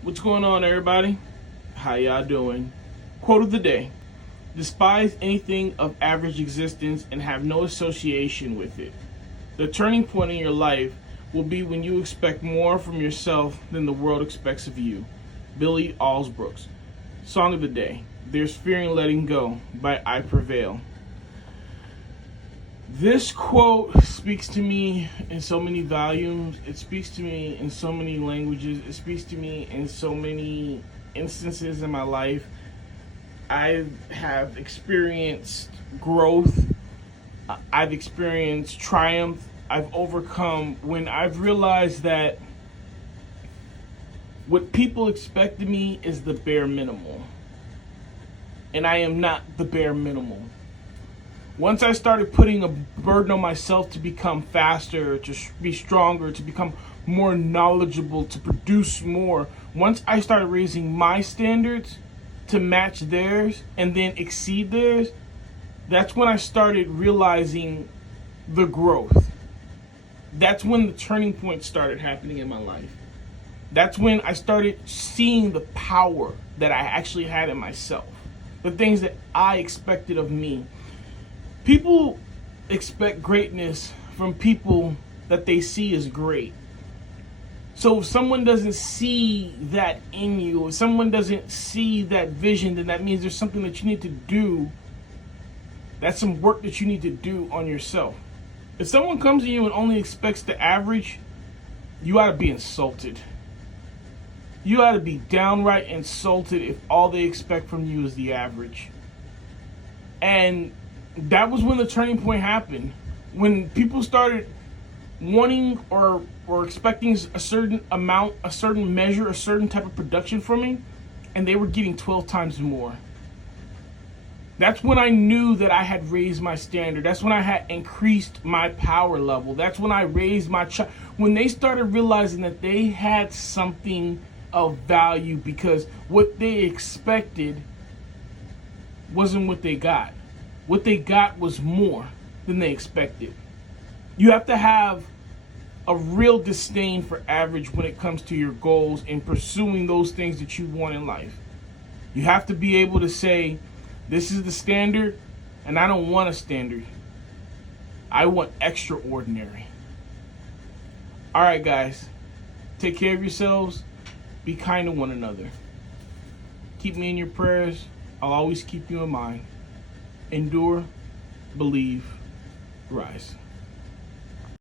What's going on, everybody? How y'all doing? Quote of the day: despise anything of average existence and have no association with it. The turning point in your life will be when you expect more from yourself than the world expects of you. Billy Allsbrooks. Song of the day: There's Fear in Letting Go by I Prevail. This quote speaks to me in so many volumes. It speaks to me in so many languages. It speaks to me in so many instances in my life. I have experienced growth. I've experienced triumph. I've overcome when I've realized that what people expect of me is the bare minimal. And I am not the bare minimal. Once I started putting a burden on myself to become faster, to be stronger, to become more knowledgeable, to produce more, once I started raising my standards to match theirs and then exceed theirs, that's when I started realizing the growth. That's when the turning point started happening in my life. That's when I started seeing the power that I actually had in myself, the things that I expected of me. People expect greatness from people that they see as great. So if someone doesn't see that in you, if someone doesn't see that vision, then that means there's something that you need to do. That's some work that you need to do on yourself. If someone comes to you and only expects the average, you ought to be insulted. You ought to be downright insulted if all they expect from you is the average. And that was when the turning point happened. When people started wanting or expecting a certain amount, a certain measure, a certain type of production from me, and they were getting 12 times more. That's when I knew that I had raised my standard. That's when I had increased my power level. That's when I raised my when they started realizing that they had something of value, because what they expected wasn't what they got. What they got was more than they expected. You have to have a real disdain for average when it comes to your goals and pursuing those things that you want in life. You have to be able to say, this is the standard, and I don't want a standard. I want extraordinary. All right, guys. Take care of yourselves. Be kind to one another. Keep me in your prayers. I'll always keep you in mind. Endure, believe, rise.